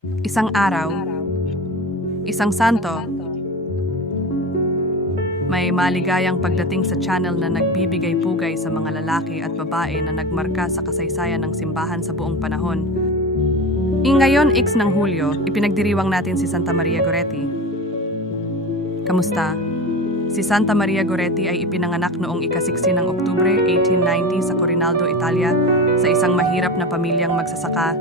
Isang araw, isang santo, may maligayang pagdating sa channel na nagbibigay pugay sa mga lalaki at babae na nagmarka sa kasaysayan ng simbahan sa buong panahon. I ngayon, X ng Hulyo, ipinagdiriwang natin si Santa Maria Goretti. Kamusta? Si Santa Maria Goretti ay ipinanganak noong ikasiksi ng Oktubre 1890 sa Corinaldo, Italia, sa isang mahirap na pamilyang magsasaka.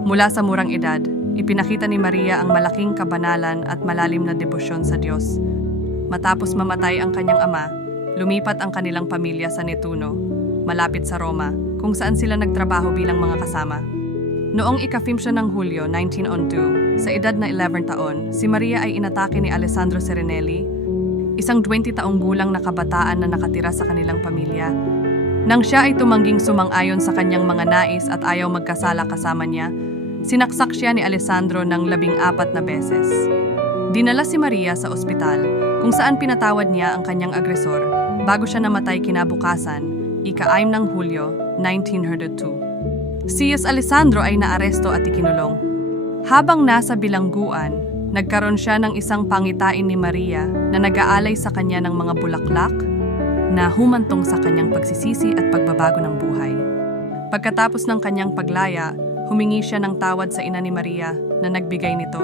Mula sa murang edad, ipinakita ni Maria ang malaking kabanalan at malalim na debosyon sa Diyos. Matapos mamatay ang kanyang ama, lumipat ang kanilang pamilya sa Netuno, malapit sa Roma, kung saan sila nagtrabaho bilang mga kasama. Noong ika-15 ng Hulyo 1902, sa edad na 11 taon, si Maria ay inatake ni Alessandro Serenelli, isang 20 taong gulang na kabataan na nakatira sa kanilang pamilya. Nang siya ay tumangging sumang-ayon sa kanyang mga nais at ayaw magkasala kasama niya, sinaksak siya ni Alessandro ng labing apat na beses. Dinala si Maria sa ospital kung saan pinatawad niya ang kanyang agresor bago siya namatay kinabukasan, ika-aim ng Hulyo 1902. Si Yes Alessandro ay naaresto at ikinulong. Habang nasa bilangguan, nagkaroon siya ng isang pangitain ni Maria na nag-aalay sa kanya ng mga bulaklak na humantong sa kanyang pagsisisi at pagbabago ng buhay. Pagkatapos ng kanyang paglaya, humingi siya ng tawad sa ina ni Maria na nagbigay nito.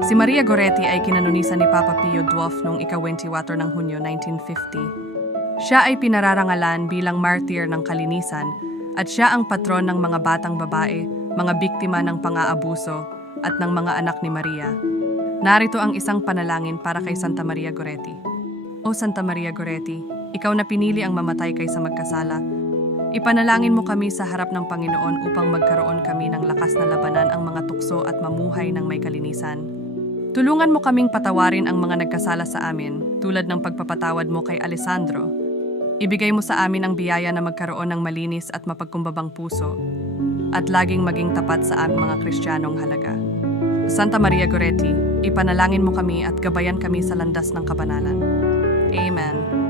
Si Maria Goretti ay kinanunisan ni Papa Pio XII noong ika-24 ng Hunyo 1950. Siya ay pinararangalan bilang martyr ng kalinisan at siya ang patron ng mga batang babae, mga biktima ng pang-aabuso at ng mga anak ni Maria. Narito ang isang panalangin para kay Santa Maria Goretti. O Santa Maria Goretti, ikaw na pinili ang mamatay kaysa magkasala. Ipanalangin mo kami sa harap ng Panginoon upang magkaroon kami ng lakas na labanan ang mga tukso at mamuhay ng may kalinisan. Tulungan mo kaming patawarin ang mga nagkasala sa amin, tulad ng pagpapatawad mo kay Alessandro. Ibigay mo sa amin ang biyaya na magkaroon ng malinis at mapagkumbabang puso, at laging maging tapat sa aming mga Kristiyanong halaga. Santa Maria Goretti, ipanalangin mo kami at gabayan kami sa landas ng kabanalan. Amen.